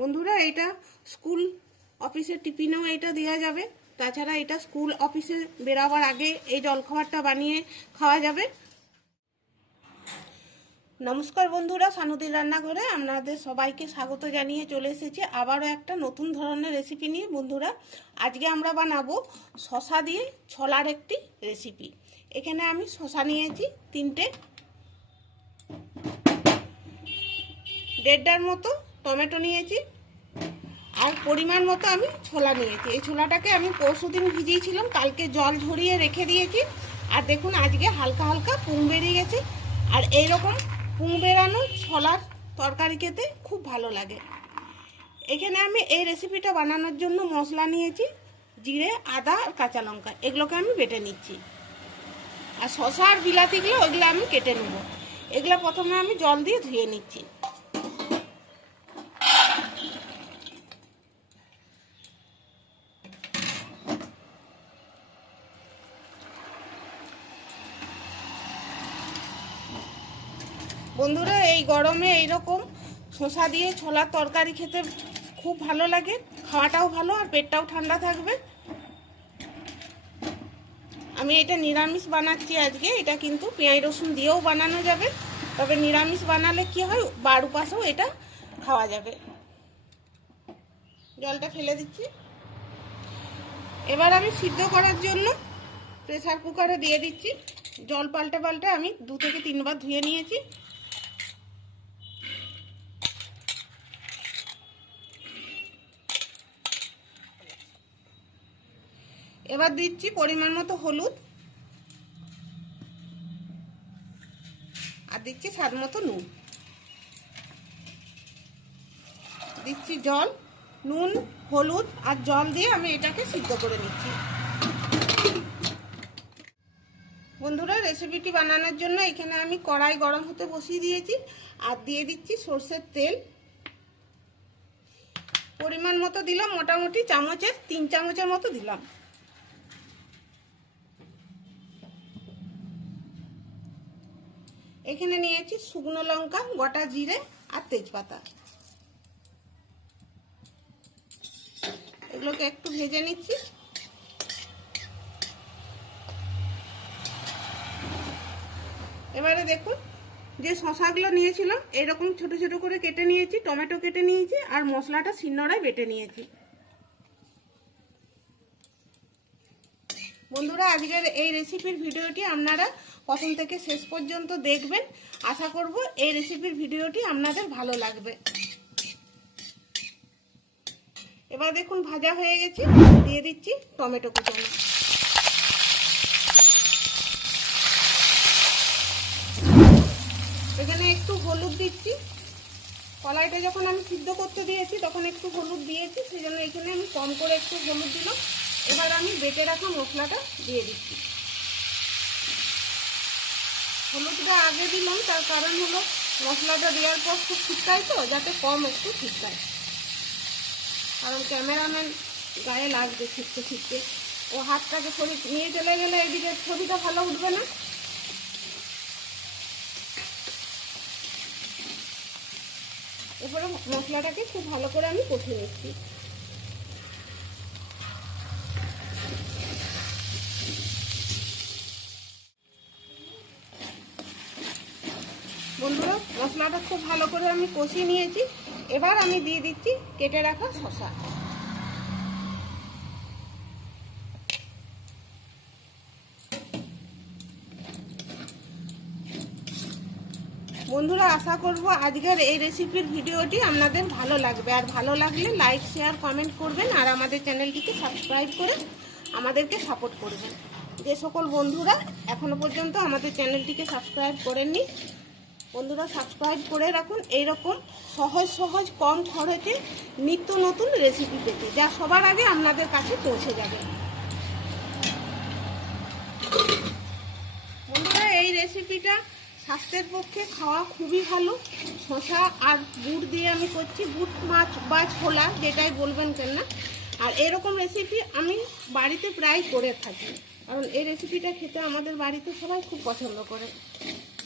বন্ধুরা, এটা স্কুল অফিসের টিফিনেও এটা দেওয়া যাবে। তাছাড়া এটা স্কুল অফিসে বেরাবার আগে এই জলখাবারটা বানিয়ে খাওয়া যাবে। নমস্কার বন্ধুরা সানুদির রান্নাঘরে আপনাদের সবাইকে স্বাগত জানিয়ে চলে এসেছি আবারও একটা নতুন ধরনের রেসিপি নিয়ে। বন্ধুরা, আজকে আমরা বানাবো শশা দিয়ে ছোলার একটি রেসিপি এখানে আমি শশা নিয়েছি তিনটে। দেড়টার মতো টমেটো নিয়েছি আর পরিমাণ মতো আমি ছোলা নিয়েছি। এই ছোলাটাকে আমি পরশু দিন ভিজিয়েছিলাম, কালকে জল ঝরিয়ে রেখে দিয়েছি। আর দেখুন, আজকে হালকা হালকা পুং বেরিয়ে গেছে। আর এইরকম পুং বেরানো ছোলার তরকারি খেতে খুব ভালো লাগে। এখানে আমি এই রেসিপিটা বানানোর জন্য মশলা নিয়েছি, জিরে, আদা আর কাঁচা লঙ্কা। এগুলোকে আমি বেটে নিচ্ছি। আর শশা আর বিলাতিগুলো ওইগুলো আমি কেটে নেব। এগুলো প্রথমে আমি জল দিয়ে ধুয়ে নিচ্ছি। বন্ধুরা, এই গরমে এইরকম শসা দিয়ে ছোলার তরকারি খেতে খুব ভালো লাগে। খাওয়াটাও ভালো আর পেটটাও ঠান্ডা থাকবে। আমি এটা নিরামিষ বানাচ্ছি আজকে। এটা কিন্তু পেঁয়াজ রসুন দিয়েও বানানো যাবে। তবে নিরামিষ বানালে কি হয়? বারু পাশেও এটা খাওয়া যাবে। জলটা ফেলে দিচ্ছি। এবার আমি সিদ্ধ করার জন্য প্রেসার কুকারে দিয়ে দিচ্ছি। জল পাল্টে পাল্টে আমি দু থেকে তিনবার ধুয়ে নিয়েছি। এবার দিচ্ছি পরিমাণ মতো হলুদ। আর দিচ্ছি স্বাদ মতো নুন। দিচ্ছি জল, নুন, হলুদ আর জল দিয়ে আমি এটাকে সিদ্ধ করে নিচ্ছি। বন্ধুরা, রেসিপিটি বানানোর জন্য এখানে আমি কড়াই গরম হতে বসিয়ে দিয়েছি আর দিয়ে দিচ্ছি সর্ষের তেল। পরিমাণ মতো দিলাম, মোটামুটি চামচের, তিন চামচের মতো দিলাম। এখানে নিয়েছি শুকনো লঙ্কা, গোটা জিরে আর তেজপাতা। এগুলোকে একটু ভেজে নিচ্ছি। এবারে দেখুন, যে শশাগুলো নিয়েছিলাম, এরকম ছোট ছোট করে কেটে নিয়েছি, টমেটো কেটে নিয়েছি, আর মশলাটা শিন্নরায় বেটে নিয়েছি। বন্ধুরা, আজকের এই রেসিপির ভিডিওটি আপনারা প্রথম থেকে শেষ পর্যন্ত দেখবেন। আশা করব এই রেসিপির ভিডিওটি আপনাদের ভালো লাগবে। এবার দেখুন, ভাজা হয়ে গেছে। দিয়ে দিচ্ছি টমেটো কুচানো। এখানে একটু হলুদ দিচ্ছি। কলাইটা যখন আমি সিদ্ধ করতে দিয়েছি, তখন একটু হলুদ দিয়েছি। সেই জন্য এখানে আমি কম করে একটু হলুদ দিলাম। এবার আমি বেটে রাখা মশলাটা দিয়ে দিচ্ছি। হলুদটা আগে দিলাম, তার কারণ হলো মশলাটা দেওয়ার পর খুব ঠিকটাই তো, যাতে কম একটু ঠিকটায় কারণ ক্যামেরাম্যান গায়ে লাগবে ঠিকতে ঠিকতে ও হাতটাকে ছড়ি নিয়ে চলে গেলে এদিকে ছবিটা ভালো উঠবে না। এরপরে মশলাটাকে খুব ভালো করে আমি কষিয়ে নিচ্ছি বন্ধুরা মশলাটা খুব ভালো করে আমি কষিয়ে নিয়েছি। এবার আমি দিয়ে দিচ্ছি কেটে রাখা শশা বন্ধুরা, আশা করব আজকের এই রেসিপির ভিডিওটি আপনাদের ভালো লাগবে। আর ভালো লাগলে লাইক, শেয়ার, কমেন্ট করবেন আর আমাদের চ্যানেলটিকে সাবস্ক্রাইব করে আমাদেরকে সাপোর্ট করবেন। যে সকল বন্ধুরা এখনও পর্যন্ত আমাদের চ্যানেলটিকে সাবস্ক্রাইব করেননি বন্ধুরা সাবস্ক্রাইব করে রাখুন। এইরকম সহজ সহজ কম খরচে নিত্য নতুন রেসিপি পেতে, যা সবার আগে আপনাদের কাছে পৌঁছে যাবে। বন্ধুরা, এই রেসিপিটা স্বাস্থ্যের পক্ষে খাওয়া খুবই ভালো। শশা আর গুড় দিয়ে আমি করছি বুট মাছ বা ছোলা, যেটাই বলবেন কেন না। আর এরকম রেসিপি আমি বাড়িতে প্রায় করে থাকি। কারণ এই রেসিপিটা খেতে আমাদের বাড়িতে সবাই খুব পছন্দ করে।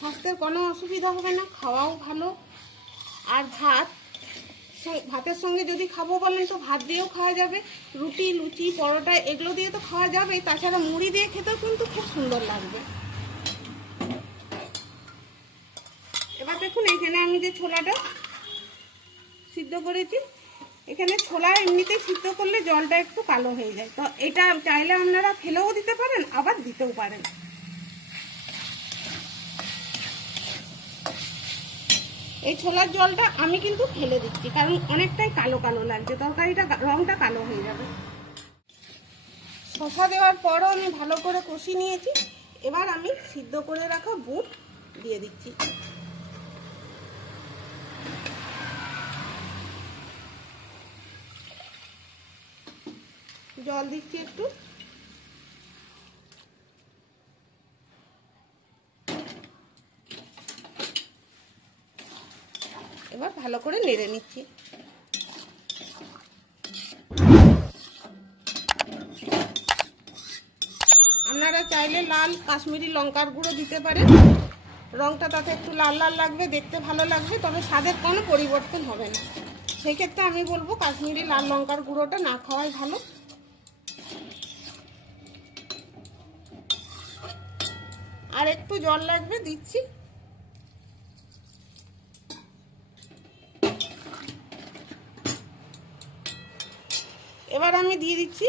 স্বাস্থ্যের কোনো অসুবিধা হবে না, খাওয়াও ভালো। আর ভাত ভাতের সঙ্গে যদি খাব বলেন তো ভাত দিয়েও খাওয়া যাবে। রুটি, লুচি, পরোটা, এগুলো দিয়ে তো খাওয়া যাবে তাছাড়া মুড়ি দিয়ে খেতেও কিন্তু খুব সুন্দর লাগবে। এবার দেখুন, এখানে আমি যে ছোলাটা সিদ্ধ করেছি, এখানে ছোলা এমনিতেই সিদ্ধ করলে জলটা একটু কালো হয়ে যায়। তো এটা চাইলে আপনারা ফেলেও দিতে পারেন, আবার দিতেও পারেন। এই ছোলার জলটা আমি কিন্তু ফেলে দিচ্ছি, কারণ অনেকটাই কালো কালো লাগছে, তরকারিটা রংটা কালো হয়ে যাবে। শসা দেওয়ার পরও আমি ভালো করে কষি নিয়েছি, এবার আমি সিদ্ধ করে রাখা বুট দিয়ে দিচ্ছি। জল দিচ্ছি একটু। ভালো করে নেড়ে নিচ্ছি। আপনারা চাইলে লাল কাশ্মীরি লঙ্কার গুঁড়ো দিতে পারেন। রংটা তাতে একটু লাল লাল লাগবে, দেখতে ভালো লাগবে, তবে স্বাদের কোনো পরিবর্তন হবে না। সেক্ষেত্রে আমি বলব কাশ্মীরি লাল লঙ্কার গুঁড়োটা না খাওয়াই ভালো। আর একটু জল লাগবে, দিচ্ছি। এবার আমি দিয়ে দিচ্ছি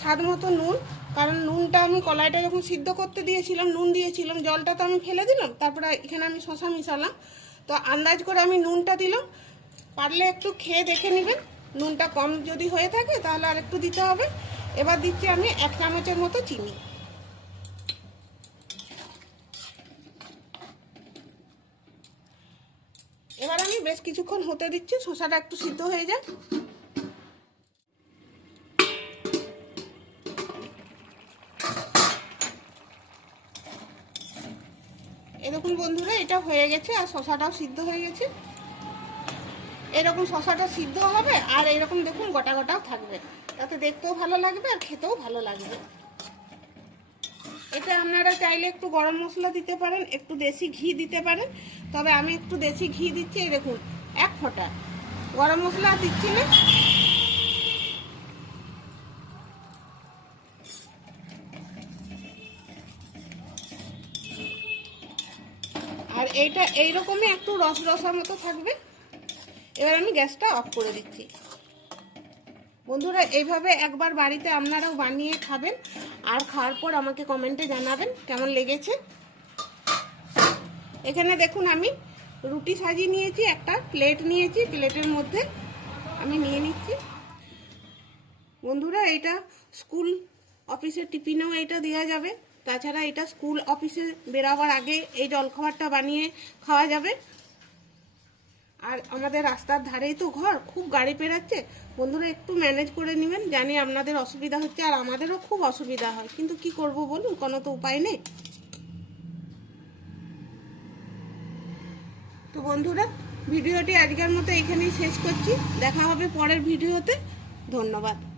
স্বাদ মতো নুন, কারণ নুনটা আমি কলাইটা যখন সিদ্ধ করতে দিয়েছিলাম, নুন দিয়েছিলাম, জলটা তো আমি ফেলে দিলাম, তারপরে এখানে আমি শশা মিশালাম। তো আন্দাজ করে আমি নুনটা দিলাম, পারলে একটু খেয়ে দেখে নেবেন, নুনটা কম যদি হয়ে থাকে তাহলে আর একটু দিতে হবে। এবার দিচ্ছি আমি এক চামচের মতো চিনি। এবার আমি বেশ কিছুক্ষণ হতে দিচ্ছি শশাটা একটু সিদ্ধ হয়ে যায় এরকম বন্ধুরা, এটা হয়ে গেছে আর শশাটাও সিদ্ধ হয়ে গেছে। এরকম শশাটা সিদ্ধ হবে আর এরকম দেখুন গোটা গোটাও থাকবে। তাতে দেখতেও ভালো লাগবে আর খেতেও ভালো লাগবে। এটা আপনারা চাইলে একটু গরম মশলা দিতে পারেন, একটু দেশি ঘি দিতে পারেন। তবে আমি একটু দেশি ঘি দিচ্ছি দেখুন, এক ফোঁটা। গরম মশলা দিচ্ছি না আর এইটা এইরকমই একটু রস রসার মতো থাকবে। এবার আমি গ্যাসটা অফ করে দিচ্ছি। বন্ধুরা, এইভাবে একবার বাড়িতে আপনারাও বানিয়ে খাবেন আর খাওয়ার পর আমাকে কমেন্টে জানাবেন কেমন লেগেছে। এখানে দেখুন, আমি রুটি সাজিয়ে নিয়েছি, একটা প্লেট নিয়েছি, প্লেটের মধ্যে আমি নিয়ে নিচ্ছি। বন্ধুরা এটা স্কুল অফিসের টিফিনেও এটা দেওয়া যাবে। তাছাড়া এটা স্কুল অফিসে বেরাবার আগে এই জলখাবারটা বানিয়ে খাওয়া যাবে। আর আমাদের রাস্তার ধারেই তো ঘর, খুব গাড়ি পেরাচ্ছে। বন্ধুরা, একটু ম্যানেজ করে নেবেন, জানি আপনাদের অসুবিধা হচ্ছে আর আমাদেরও খুব অসুবিধা হয়। কিন্তু কি করব বলুন, কোনো তো উপায় নেই। তো বন্ধুরা, ভিডিওটি আজকের মতো এখানেই শেষ করছি। দেখা হবে পরের ভিডিওতে। ধন্যবাদ।